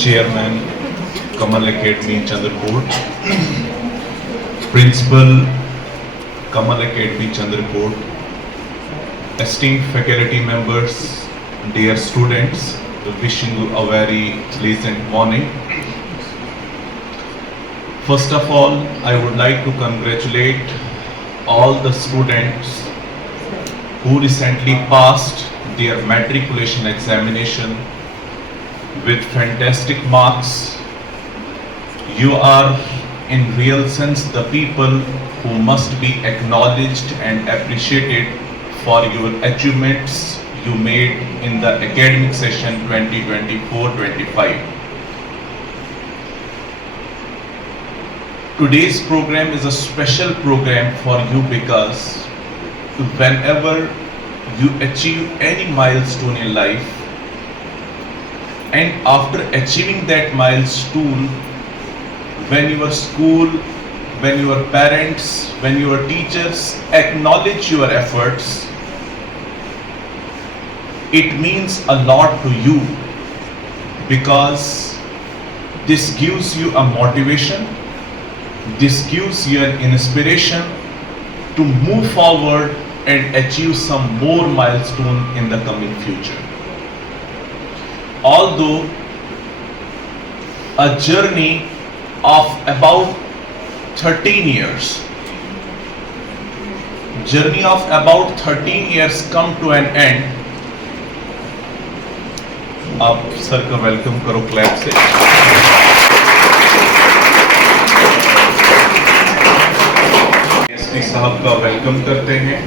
Chairman, Kamal Academy, Chandrapur, Principal, Kamal Academy, Chandrapur, esteemed faculty members, dear students, wishing you a very pleasant morning. First of all, I would like to congratulate all the students who recently passed their matriculation examination with fantastic marks. You are in real sense the people who must be acknowledged and appreciated for your achievements you made in the academic session 2024-25. Today's program is a special program for you because whenever you achieve any milestone in life, and after achieving that milestone, when your school, when your parents, when your teachers acknowledge your efforts, it means a lot to you because this gives you a motivation, this gives you an inspiration to move forward and achieve some more milestone in the coming future. Although a journey of about 13 years come to an end. आप sir का welcome करो clap से. SP साहब का welcome करते हैं.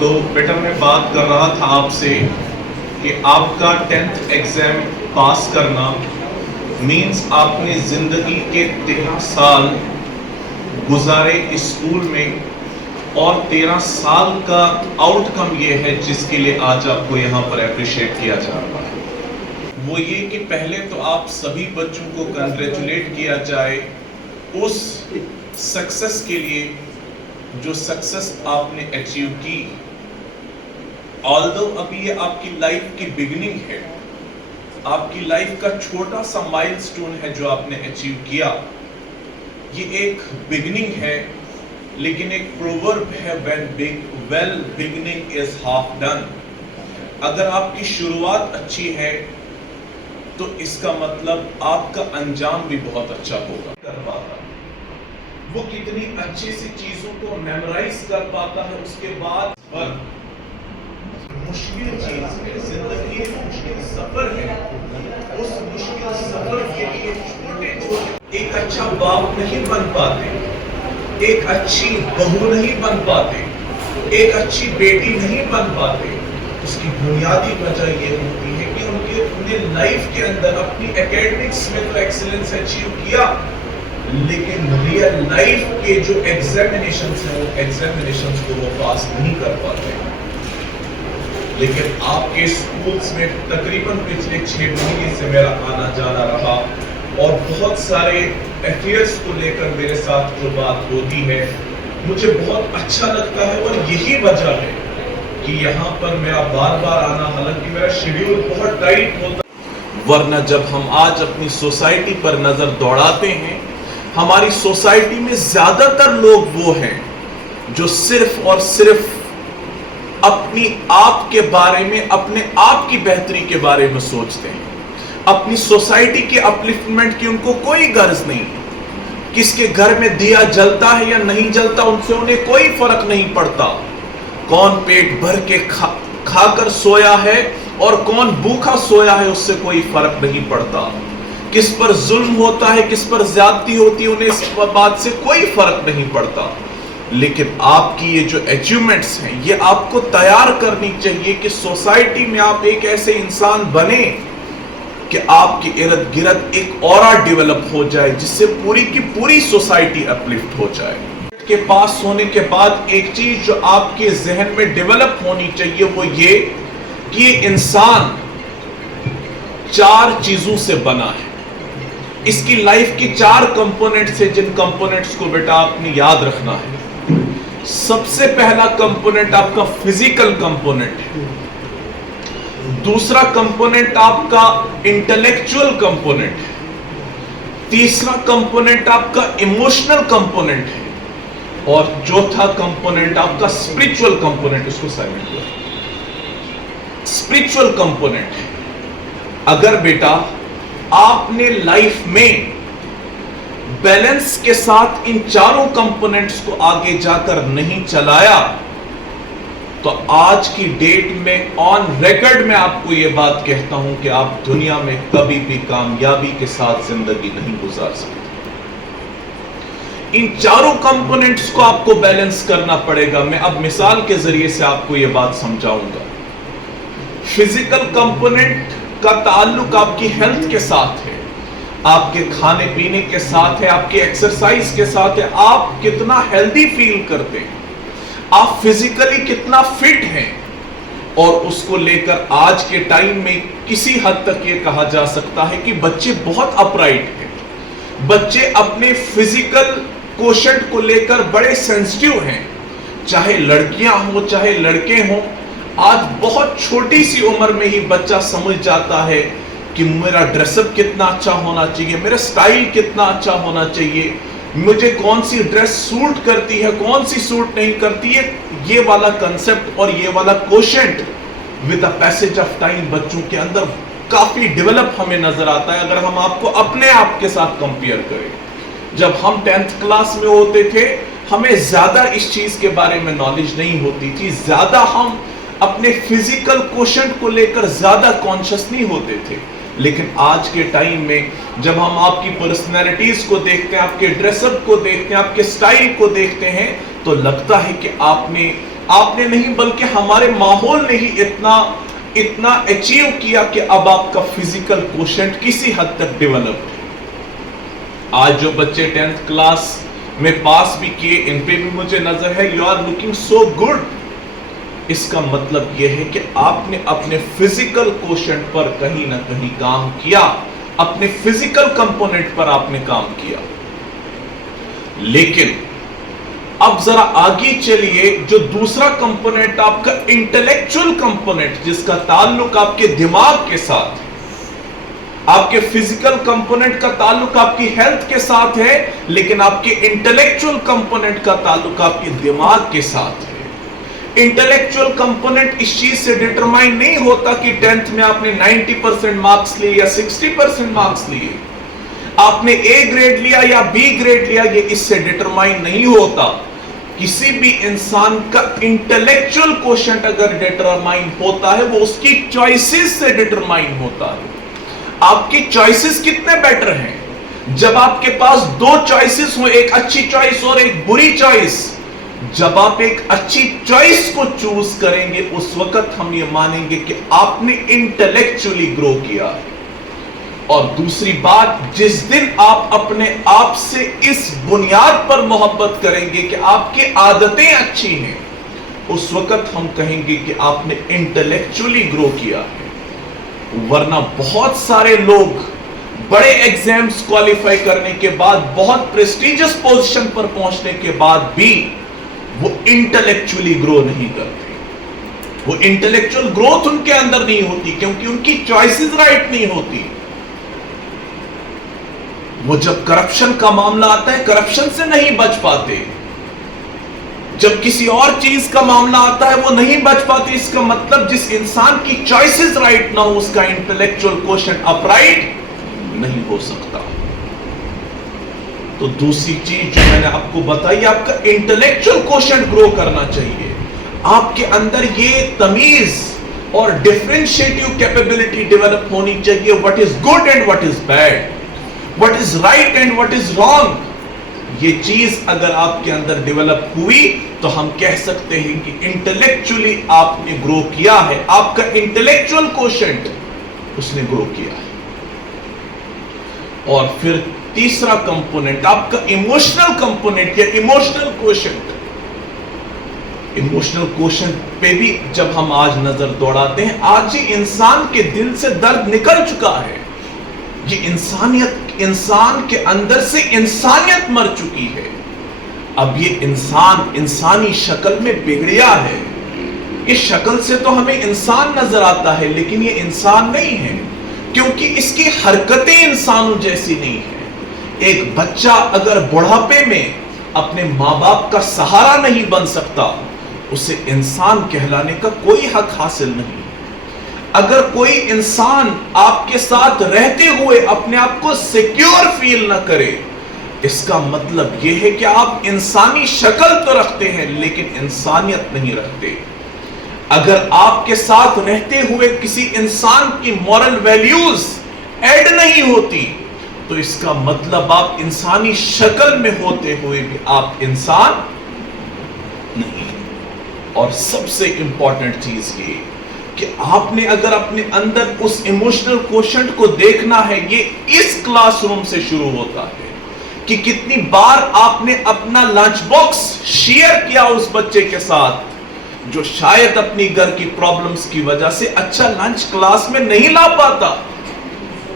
तो बेटा मैं बात कर रहा था आपसे कि आपका 10th एग्जाम पास करना मीन्स आपने जिंदगी के 13 साल गुजारे इस स्कूल में और 13 साल का आउटकम ये है जिसके लिए आज आपको यहाँ पर अप्रिशिएट किया जा रहा है. वो ये कि पहले तो आप सभी बच्चों को कंग्रेचुलेट किया जाए उस सक्सेस के लिए जो सक्सेस आपने अचीव की. ऑल्दो अभी ये आपकी लाइफ की बिगिनिंग है, आपकी लाइफ का छोटा सा माइलस्टोन है जो आपने अचीव किया. ये एक बिगिनिंग है, लेकिन एक प्रोवर्ब है well beginning is half done. अगर आपकी शुरुआत अच्छी है तो इसका मतलब आपका अंजाम भी बहुत अच्छा होगा. कर पाता वो कितनी अच्छी सी चीजों को मेमोराइज कर पाता है, उसके बाद पर मुश्किल चीज है, जिंदगी एक मुश्किल सफर है. उस मुश्किल सफर के लिए छोटे छोटे एक अच्छा बाप नहीं बन पाते, एक अच्छी बहू नहीं बन पाते, एक अच्छी बेटी नहीं बन पाते. उसकी बुनियादी वजह ये होती है कि उन्हें लाइफ के अंदर अपनी एकेडमिक्स में तो एक्सीलेंस अचीव किया, लेकिन रियल लाइफ के जो एग्जामिनेशंस हैं वो एग्जामिनेशंस को वो पास नहीं कर पाते. लेकिन आपके स्कूल्स में तकरीबन पिछले 6 महीने से मेरा आना जाना रहा और बहुत सारे अफेयर्स को लेकर मेरे साथ जो बात होती है मुझे बहुत अच्छा लगता है. और यही वजह है कि यहाँ पर मेरा बार बार आना, हालांकि मेरा शेड्यूल बहुत टाइट होता, वरना जब हम आज अपनी सोसाइटी पर नजर दौड़ाते हैं, हमारी सोसाइटी में ज्यादातर लोग वो हैं जो सिर्फ और सिर्फ अपनी आप के बारे में, अपने आप की बेहतरी के बारे में सोचते हैं. अपनी सोसाइटी के अपलिफ्टमेंट की उनको कोई गर्ज नहीं. किसके घर में दिया जलता है या नहीं जलता उनसे उन्हें कोई फर्क नहीं पड़ता. कौन पेट भर के खाकर सोया है और कौन भूखा सोया है उससे कोई फर्क नहीं पड़ता. किस पर जुल्म होता है, किस पर ज्यादती होती है, उन्हें इस बात से कोई फर्क नहीं पड़ता. लेकिन आपकी ये जो अचीवमेंट्स हैं ये आपको तैयार करनी चाहिए कि सोसाइटी में आप एक ऐसे इंसान बने कि आपके इर्द गिर्द एक ऑरा डेवलप हो जाए जिससे पूरी की पूरी सोसाइटी अपलिफ्ट हो जाए. के पास होने के बाद एक चीज जो आपके जहन में डेवलप होनी चाहिए वो ये कि ये इंसान 4 चीजों से बना है. इसकी लाइफ की 4 कंपोनेंट्स है जिन कंपोनेंट्स को बेटा आपने याद रखना है. सबसे पहला कंपोनेंट आपका फिजिकल कंपोनेंट है. दूसरा कंपोनेंट आपका इंटेलेक्चुअल कंपोनेंट है, तीसरा कंपोनेंट आपका इमोशनल कंपोनेंट है, और चौथा कंपोनेंट आपका स्पिरिचुअल कंपोनेंट, इसको साइलेंट करो, स्पिरिचुअल कंपोनेंट है। अगर बेटा आपने लाइफ में बैलेंस के साथ इन चारों कंपोनेंट्स को आगे जाकर नहीं चलाया, तो आज की डेट में ऑन रिकॉर्ड में आपको यह बात कहता हूं कि आप दुनिया में कभी भी कामयाबी के साथ जिंदगी नहीं गुजार सकते। इन चारों कंपोनेंट्स को आपको बैलेंस करना पड़ेगा। मैं अब मिसाल के जरिए से आपको यह बात समझाऊंगा। फिजिकल कंपोनेंट का ताल्लुक आपकी हेल्थ के साथ है, आपके खाने पीने के साथ है, आपके एक्सरसाइज के साथ है, आप कितना हेल्दी फील करते हैं, आप फिजिकली कितना फिट हैं, और उसको लेकर आज के टाइम में किसी हद तक ये कहा जा सकता है कि बच्चे बहुत अपराइट हैं। बच्चे अपने फिजिकल कोशेंट को लेकर बड़े सेंसिटिव हैं, चाहे लड़कियां हो चाहे लड़के हों। आज बहुत छोटी सी उम्र में ही बच्चा समझ जाता है कि मेरा ड्रेसअप कितना अच्छा होना चाहिए, मेरा स्टाइल कितना अच्छा होना चाहिए, मुझे कौन सी ड्रेस सूट करती है, कौन सी सूट नहीं करती है। ये वाला कंसेप्ट और ये वाला quotient with the passage of time बच्चों के अंदर काफी डेवलप हमें नजर आता है। अगर हम आपको अपने आप के साथ कंपेयर करें, जब हम 10th क्लास में होते थे, हमें ज्यादा इस चीज के बारे में नॉलेज नहीं होती थी, ज्यादा हम अपने फिजिकल कोशेंट को लेकर ज्यादा कॉन्शियस नहीं होते थे। लेकिन आज के टाइम में जब हम आपकी पर्सनैलिटीज को देखते हैं, आपके ड्रेसअप को देखते हैं, आपके स्टाइल को देखते हैं, तो लगता है कि आपने नहीं बल्कि हमारे माहौल ने ही इतना अचीव किया कि अब आपका फिजिकल कोशेंट किसी हद तक डेवलप्ड है। आज जो बच्चे 10th क्लास में पास भी किए, इन पे भी मुझे नजर है, you are looking so good. इसका मतलब यह है कि आपने अपने फिजिकल कोशेंट पर कहीं ना कहीं काम किया, अपने फिजिकल कंपोनेंट पर आपने काम किया। लेकिन अब जरा आगे चलिए, जो दूसरा कंपोनेंट आपका इंटेलेक्चुअल कंपोनेंट, जिसका ताल्लुक आपके दिमाग के साथ है, आपके फिजिकल कंपोनेंट का ताल्लुक आपकी हेल्थ के साथ है, लेकिन आपके इंटेलेक्चुअल कंपोनेंट का ताल्लुक आपके दिमाग के साथ है। इंटेलेक्चुअल कंपोनेंट इस चीज से डिटरमाइन नहीं होता कि 10th में आपने 90% मार्क्स लिए या 60% मार्क्स लिए, आपने A ग्रेड लिया या B ग्रेड लिया, ये इससे डिटरमाइन नहीं होता। किसी भी इंसान का इंटेलेक्चुअल कोशेंट अगर डिटरमाइन होता है, वो उसकी चॉइसेस से डिटरमाइन होता है। आपकी चॉइसेस कितने बेटर हैं? जब आपके पास दो चॉइसेस हो, एक अच्छी चॉइस और एक बुरी चॉइस, जब आप एक अच्छी चॉइस को चूज करेंगे, उस वक्त हम ये मानेंगे कि आपने इंटेलेक्चुअली ग्रो किया है। और दूसरी बात, जिस दिन आप अपने आप से इस बुनियाद पर मोहब्बत करेंगे कि आपकी आदतें अच्छी हैं, उस वक्त हम कहेंगे कि आपने इंटेलेक्चुअली ग्रो किया है। वरना बहुत सारे लोग बड़े एग्जाम्स क्वालिफाई करने के बाद, बहुत प्रेस्टिजियस पोजीशन पर पहुंचने के बाद भी वो इंटेलेक्चुअली ग्रो नहीं करते। वो इंटेलेक्चुअल ग्रोथ उनके अंदर नहीं होती, क्योंकि उनकी चॉइसेस राइट नहीं होती। वो जब करप्शन का मामला आता है, करप्शन से नहीं बच पाते। जब किसी और चीज का मामला आता है, वो नहीं बच पाते। इसका मतलब जिस इंसान की चॉइसेस राइट ना हो, उसका इंटेलेक्चुअल क्वोशिएंट अपराइट नहीं हो सकता। तो दूसरी चीज जो मैंने आपको बताई, आपका इंटेलेक्चुअल क्वोशिएंट ग्रो करना चाहिए। आपके अंदर ये तमीज और डिफरेंशिएटिव कैपेबिलिटी डेवलप होनी चाहिए। What is good and what is bad, what is right and what is wrong. ये चीज अगर आपके अंदर डेवलप हुई, तो हम कह सकते हैं कि इंटेलेक्चुअली आपने ग्रो किया है। आपका इंटेलेक्चुअल क्वोशिएंट उसने ग्रो किया है। और फिर तीसरा कंपोनेंट आपका इमोशनल कंपोनेंट या इमोशनल क्वोशिएंट। इमोशनल क्वोशिएंट पे भी जब हम आज नजर दौड़ाते हैं, आज ही इंसान के दिल से दर्द निकल चुका है। ये इंसान के अंदर से इंसानियत मर चुकी है। अब ये इंसान इंसानी शक्ल में बिगड़िया है, یہ شکل سے تو ہمیں انسان نظر آتا ہے لیکن یہ انسان نہیں ہے، کیونکہ اس کی حرکتیں انسانوں جیسی نہیں ہیں۔ ایک بچہ اگر بڑھاپے میں اپنے ماں باپ کا سہارا نہیں بن سکتا، اسے انسان کہلانے کا کوئی حق حاصل نہیں۔ اگر کوئی انسان آپ کے ساتھ رہتے ہوئے اپنے آپ کو سیکیور فیل نہ کرے، اس کا مطلب یہ ہے کہ آپ انسانی شکل تو رکھتے ہیں لیکن انسانیت نہیں رکھتے۔ اگر آپ کے ساتھ رہتے ہوئے کسی انسان کی مورل ویلیوز ایڈ نہیں ہوتی، تو اس کا مطلب آپ انسانی شکل میں ہوتے ہوئے بھی آپ انسان نہیں۔ اور سب سے امپورٹنٹ چیز یہ کہ آپ نے اگر اپنے اندر اس ایموشنل کوشنٹ کو دیکھنا ہے، یہ اس کلاس روم سے شروع ہوتا ہے کہ کتنی بار آپ نے اپنا لنچ باکس شیئر کیا اس بچے کے ساتھ جو شاید اپنی گھر کی پرابلمز کی وجہ سے اچھا لنچ کلاس میں نہیں لا پاتا۔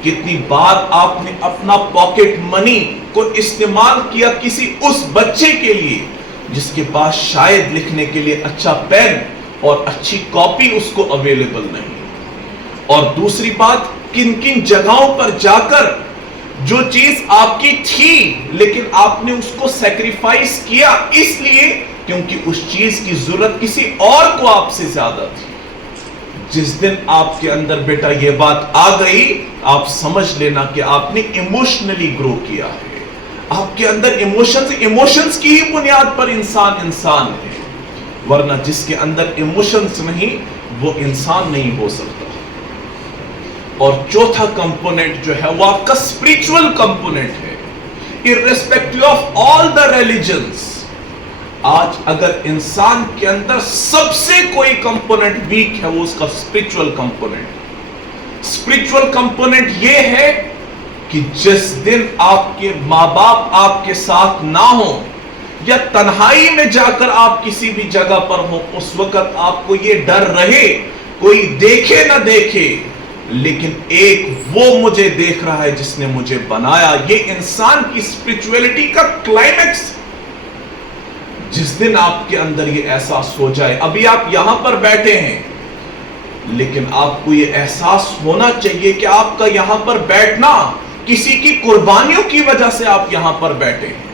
کتنی بار آپ نے اپنا پاکٹ منی کو استعمال کیا کسی اس بچے کے لیے جس کے پاس شاید لکھنے کے لیے اچھا پین اور اچھی کاپی اس کو اویلیبل نہیں۔ اور دوسری بات، کن کن جگہوں پر جا کر جو چیز آپ کی تھی لیکن آپ نے اس کو سیکریفائس کیا اس لیے کیونکہ اس چیز کی ضرورت کسی اور کو آپ سے زیادہ تھی۔ جس دن آپ کے اندر بیٹا یہ بات آ گئی، آپ سمجھ لینا کہ آپ نے ایموشنلی گرو کیا ہے۔ آپ کے اندر ایموشنز کی ہی بنیاد پر انسان ہے، ورنہ جس کے اندر ایموشنز نہیں وہ انسان نہیں ہو سکتا۔ اور چوتھا کمپوننٹ جو ہے وہ آپ کا اسپریچول کمپوننٹ ہے، irrespective of all the religions۔ آج اگر انسان کے اندر سب سے کوئی کمپوننٹ ویک ہے وہ اس کا اسپریچول کمپوننٹ۔ اسپریچول کمپوننٹ یہ ہے کہ جس دن آپ کے ماں باپ آپ کے ساتھ نہ ہوں یا تنہائی میں جا کر آپ کسی بھی جگہ پر ہوں، اس وقت آپ کو یہ ڈر رہے کوئی دیکھے نہ دیکھے لیکن ایک وہ مجھے دیکھ رہا ہے جس نے مجھے بنایا۔ یہ انسان کی اسپریچولیٹی کا کلائمیکس۔ جس دن آپ کے اندر یہ احساس ہو جائے، ابھی آپ یہاں پر بیٹھے ہیں لیکن آپ کو یہ احساس ہونا چاہیے کہ آپ کا یہاں پر بیٹھنا کسی کی قربانیوں کی وجہ سے آپ یہاں پر بیٹھے ہیں۔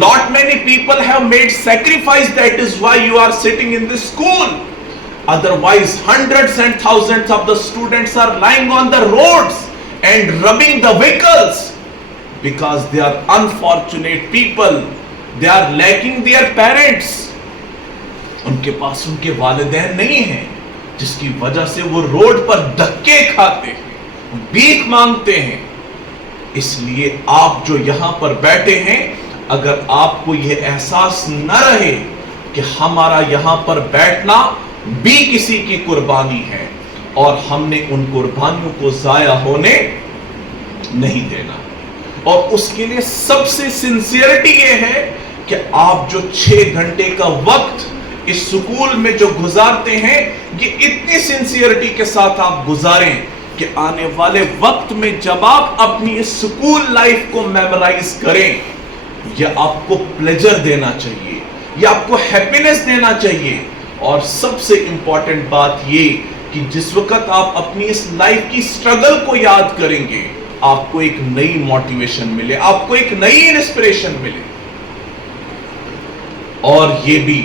Lot many people have made sacrifice, that is why you are sitting in this school. Otherwise, hundreds and thousands of the students are lying on the roads and rubbing the vehicles because they are unfortunate people. They are lacking their parents. ان کے پاس ان کے والدین نہیں ہیں جس کی وجہ سے وہ روڈ پر دھکے کھاتے ہیں، بھیک مانگتے ہیں۔ اس لیے آپ جو یہاں پر بیٹھے ہیں، اگر آپ کو یہ احساس نہ رہے کہ ہمارا یہاں پر بیٹھنا بھی کسی کی قربانی ہے اور ہم نے ان قربانیوں کو ضائع ہونے نہیں دینا، اور اس کے لیے سب سے سنسیئرٹی یہ ہے کہ آپ جو 6 گھنٹے کا وقت اس سکول میں جو گزارتے ہیں، یہ اتنی سنسیئرٹی کے ساتھ آپ گزاریں کہ آنے والے وقت میں جب آپ اپنی اس سکول لائف کو میمورائز کریں، یہ آپ کو پلیجر دینا چاہیے، یہ آپ کو ہیپینس دینا چاہیے۔ اور سب سے امپورٹنٹ بات یہ کہ جس وقت آپ اپنی اس لائف کی سٹرگل کو یاد کریں گے، آپ کو ایک نئی موٹیویشن ملے، آپ کو ایک نئی انسپریشن ملے۔ اور یہ بھی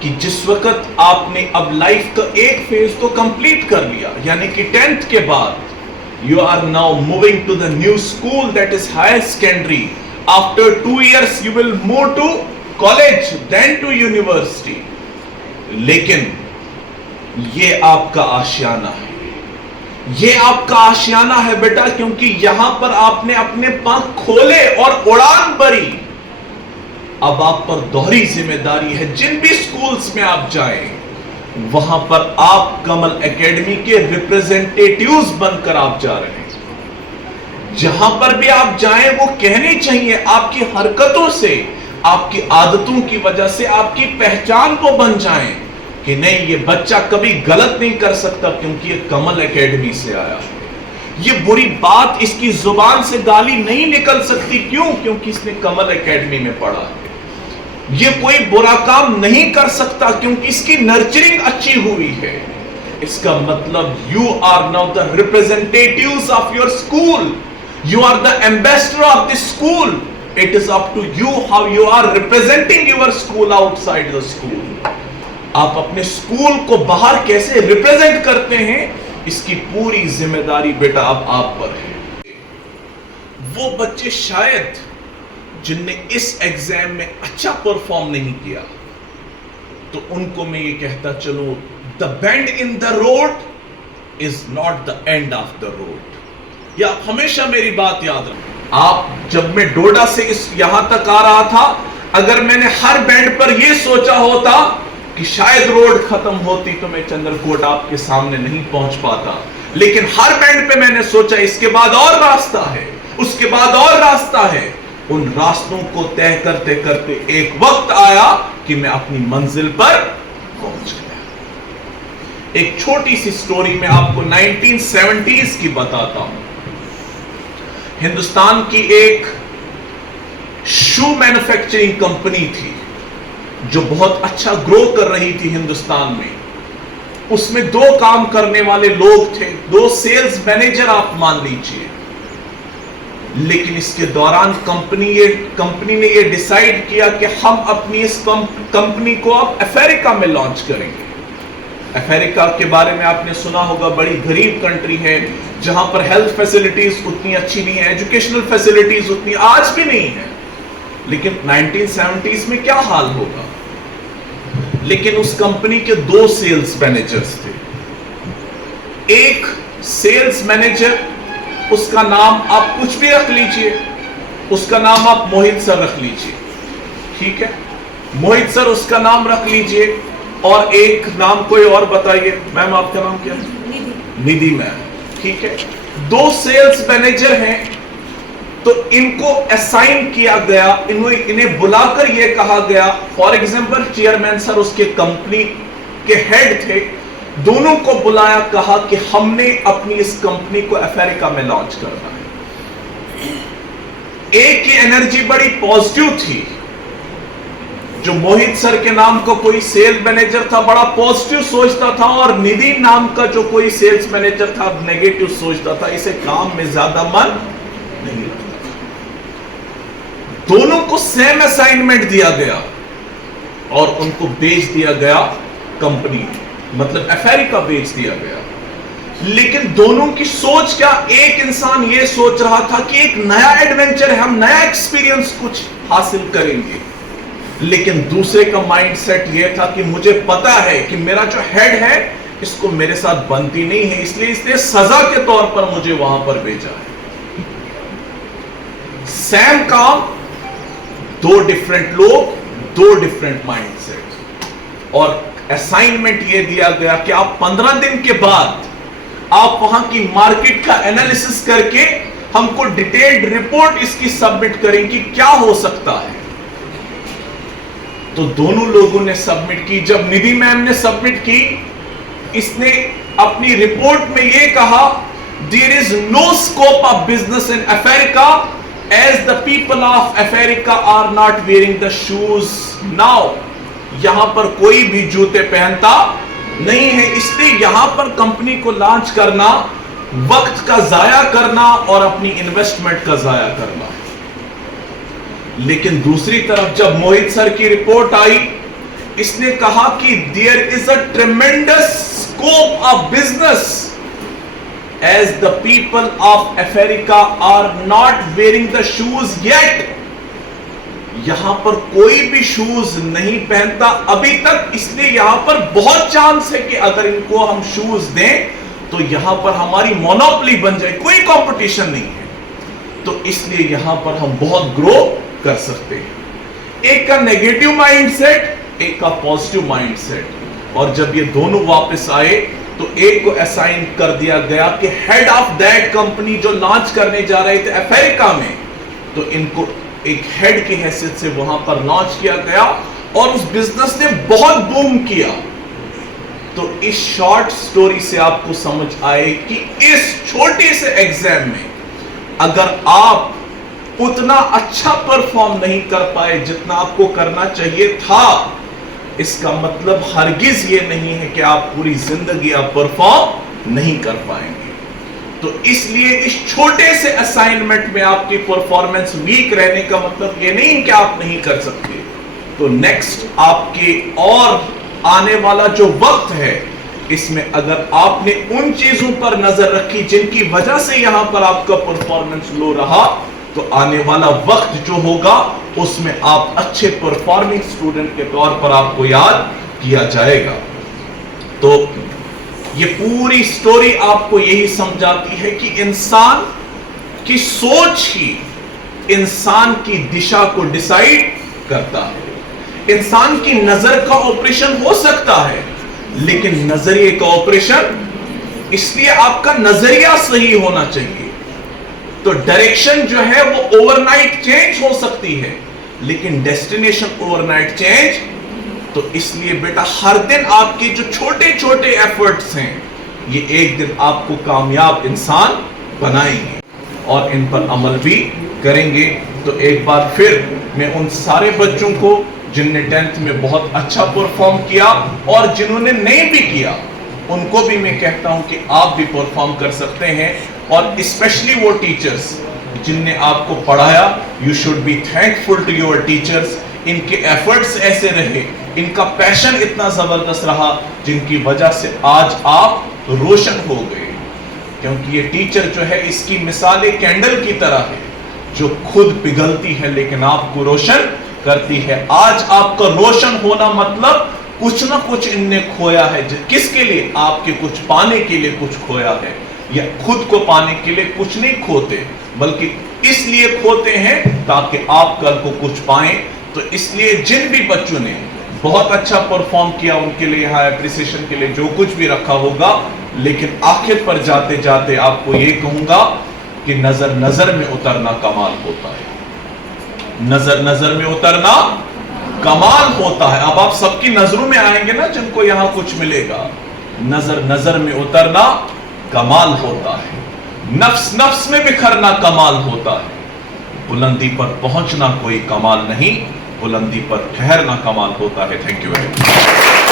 کہ جس وقت آپ نے اب لائف کا ایک فیز تو کمپلیٹ کر لیا، یعنی کہ 10th کے بعد you are now moving to the new school, that is higher secondary. After 2 years you will move to college, then to university. لیکن یہ آپ کا آشیانہ ہے، یہ آپ کا آشیانہ ہے بیٹا، کیونکہ یہاں پر آپ نے اپنے پنکھ کھولے اور اڑان بھری۔ اب آپ پر دوہری ذمہ داری ہے، جن بھی سکولز میں آپ جائیں وہاں پر آپ کمل اکیڈمی کے ریپریزنٹیٹیوز بن کر آپ جا رہے ہیں۔ جہاں پر بھی آپ جائیں وہ کہنے چاہیے آپ کی حرکتوں سے، آپ کی عادتوں کی وجہ سے آپ کی پہچان کو بن جائیں کہ نہیں، یہ بچہ کبھی غلط نہیں کر سکتا کیونکہ یہ کمل اکیڈمی سے آیا ہے۔ یہ بری بات اس کی زبان سے گالی نہیں نکل سکتی، کیوں؟ کیونکہ اس نے کمل اکیڈمی میں پڑھا ہے۔ یہ کوئی برا کام نہیں کر سکتا کیونکہ اس کی نرچرنگ اچھی ہوئی ہے. اس کا مطلب you are now the representatives of your school. You are the ambassador of the school. It is up to you how you are representing your school outside the school. آپ اپنے اسکول کو باہر کیسے ریپرزینٹ کرتے ہیں اس کی پوری ذمہ داری بیٹا اب آپ پر ہے. وہ بچے شاید جن نے اس ایگزام میں اچھا پرفارم نہیں کیا تو ان کو میں یہ کہتا چلو the bend in the road is not the end of the road. یا ہمیشہ میری بات یاد رکھیں. آپ جب میں ڈوڈا سے یہاں تک آ رہا تھا اگر میں نے ہر بینڈ پر یہ سوچا ہوتا کہ شاید روڈ ختم ہوتی تو میں چندرکوٹ آپ کے سامنے نہیں پہنچ پاتا, لیکن ہر بینڈ پہ میں نے سوچا اس کے بعد اور راستہ ہے, اس کے بعد اور راستہ ہے. ان راستوں کو طے کرتے کرتے ایک وقت آیا کہ میں اپنی منزل پر پہنچ گیا. ایک چھوٹی سی سٹوری میں آپ کو 1970s کی بتاتا ہوں. ہندوستان کی ایک شو مینوفیکچرنگ کمپنی تھی جو بہت اچھا گرو کر رہی تھی ہندوستان میں. اس میں 2 کام کرنے والے لوگ تھے, 2 سیلز مینیجر آپ مان لیجئے. لیکن اس کے دوران کمپنی نے یہ ڈیسائیڈ کیا کہ ہم اپنی اس کمپنی کو اب افریقہ میں لانچ کریں گے. افریقہ کے بارے میں آپ نے سنا ہوگا, بڑی غریب کنٹری ہے جہاں پر ہیلتھ فیسلٹیز اتنی اچھی نہیں ہے, ایجوکیشنل فیسلٹیز اتنی آج بھی نہیں ہے. لیکن 1970s میں کیا حال ہوگا. لیکن اس کمپنی کے 2 سیلز مینیجرز تھے. ایک سیلز مینیجر, اس کا نام آپ کچھ بھی رکھ لیجئے, اس کا نام آپ موہت سر رکھ لیجئے, ٹھیک ہے, موہت سر اس کا نام رکھ لیجئے. اور ایک نام کوئی اور بتائیے. میم آپ کا نام کیا ہے؟ ندھی میم, ٹھیک ہے. 2 سیلز مینیجر ہیں تو ان کو اسائن کیا گیا, انہیں بلا کر یہ کہا گیا, فار ایگزامپل چیئرمین سر اس کے کمپنی کے ہیڈ تھے, دونوں کو بلایا, کہا کہ ہم نے اپنی اس کمپنی کو افریقہ میں لانچ کرنا ہے. ایک کی انرجی بڑی پازیٹیو تھی, جو موہت سر کے نام کا کوئی سیل مینیجر تھا بڑا پازیٹیو سوچتا تھا, اور ندھی نام کا جو کوئی سیلز مینیجر تھا نیگیٹو سوچتا تھا, اسے کام میں زیادہ من نہیں رکھتا. دونوں کو سیم اسائنمنٹ دیا گیا اور ان کو بیچ دیا گیا کمپنی, مطلب افریقہ بیچ دیا گیا. لیکن دونوں کی سوچ کیا, ایک انسان یہ سوچ رہا تھا کہ ایک نیا ایڈونچر ہے, ہم نیا ایکسپیرینس کچھ حاصل کریں گے. لیکن دوسرے کا مائنڈ سیٹ یہ تھا کہ مجھے پتا ہے کہ میرا جو ہیڈ ہے اس کو میرے ساتھ بنتی نہیں ہے, اس لیے سزا کے طور پر مجھے وہاں پر بھیجا ہے. سیم کام, 2 ڈیفرنٹ لوگ, 2 ڈیفرنٹ مائنڈ سیٹ. اور اسائنمنٹ یہ دیا گیا کہ آپ 15 دن کے بعد آپ وہاں کی مارکیٹ کا انالیسس کر کے ہم کو ڈیٹیلڈ رپورٹ اس کی سبمٹ کریں کہ کیا ہو سکتا ہے. تو دونوں لوگوں نے سبمٹ کی. جب ندھی میم نے سبمٹ کی, اس نے اپنی رپورٹ میں یہ کہا, there is no scope of business in Africa as the people of Africa are not wearing the shoes now. یہاں پر کوئی بھی جوتے پہنتا نہیں ہے, اس لیے یہاں پر کمپنی کو لانچ کرنا وقت کا ضائع کرنا اور اپنی انویسٹمنٹ کا ضائع کرنا. لیکن دوسری طرف جب موہت سر کی رپورٹ آئی, اس نے کہا کہ there is a tremendous scope of business as the people of Africa are not wearing the shoes yet. یہاں پر کوئی بھی شوز نہیں پہنتا ابھی تک, اس لیے یہاں پر بہت چانس ہے کہ اگر ان کو ہم شوز دیں تو یہاں پر ہماری مونوپلی بن جائے, کوئی کمپٹیشن نہیں ہے. تو اس لیے یہاں پر ہم بہت گرو کر سکتے ہیں. ایک کا نیگیٹو مائنڈ سیٹ, ایک کا پازیٹیو مائنڈ سیٹ. اور جب یہ دونوں واپس آئے تو ایک کو اسائن کر دیا گیا کہ ہیڈ آف دیٹ کمپنی جو لانچ کرنے جا رہے تھے افریقہ میں, تو ان کو ایک ہیڈ کی حیثیت سے وہاں پر لانچ کیا گیا اور اس بزنس نے بہت بوم کیا. تو اس شارٹ سٹوری سے آپ کو سمجھ آئے کہ اس چھوٹے سے ایگزام میں اگر آپ उतना अच्छा परफॉर्म नहीं कर पाए जितना आपको करना चाहिए था, इसका मतलब हरगिज ये नहीं है कि आप पूरी जिंदगी आप परफॉर्म नहीं कर पाएंगे। तो इसलिए इस छोटे से असाइनमेंट में आपकी परफॉर्मेंस वीक रहने का मतलब ये नहीं कि आप नहीं कर सकते। तो नेक्स्ट आपके और आने वाला जो वक्त है, इसमें अगर आपने उन चीजों पर नजर रखी जिनकी वजह से यहां पर आपका परफॉर्मेंस लो रहा, तो आने वाला वक्त जो होगा उसमें आप अच्छे परफॉर्मिंग स्टूडेंट के तौर पर आपको याद किया जाएगा। तो ये पूरी स्टोरी आपको यही समझाती है कि इंसान की सोच ही इंसान की दिशा को डिसाइड करता है। इंसान की नजर का ऑपरेशन हो सकता है, लेकिन नजरिए का ऑपरेशन, इसलिए आपका नजरिया सही होना चाहिए। तो डायरेक्शन जो है वो ओवरनाइट चेंज हो सकती है, लेकिन डेस्टिनेशन ओवरनाइट चेंज। तो इसलिए बेटा हर दिन आपके जो छोटे छोटे एफर्ट्स हैं, ये एक दिन आपको कामयाब इंसान बनाएंगे और इन पर अमल भी करेंगे। तो एक बार फिर मैं उन सारे बच्चों को जिनने 10th में बहुत अच्छा परफॉर्म किया और जिन्होंने नहीं भी किया, उनको भी मैं कहता हूं कि आप भी परफॉर्म कर सकते हैं। और स्पेशली वो टीचर्स जिनने आपको पढ़ाया, you should be thankful to your teachers. इनके एफर्ट्स ऐसे रहे, इनका पैशन इतना जबरदस्त रहा, जिनकी वजह से आज आप रोशन हो गए। क्योंकि ये टीचर जो है, इसकी मिसाल एक कैंडल की तरह है जो खुद पिघलती है लेकिन आपको रोशन करती है। आज आपका रोशन होना मतलब कुछ ना कुछ इनने खोया है। किसके लिए? आपके कुछ पाने के लिए कुछ खोया है, या खुद को पाने के लिए कुछ नहीं खोते, बल्कि इसलिए खोते हैं ताकि आप कल को कुछ पाएं। तो इसलिए जिन भी बच्चों ने बहुत अच्छा परफॉर्म किया, उनके लिए यहाँ एप्रिसिएशन के लिए जो कुछ भी रखा होगा, लेकिन आखिर पर जाते जाते आपको ये कहूंगा कि नजर नजर में उतरना कमाल होता है। नजर नजर में उतरना कमाल होता है। अब आप सबकी नजरों में आएंगे ना, जिनको यहां कुछ मिलेगा। नजर नजर में उतरना कमाल होता है, नफ्स नफ्स में बिखरना कमाल होता है। बुलंदी पर पहुंचना कोई कमाल नहीं, बुलंदी पर ठहरना कमाल होता है। Thank you very much.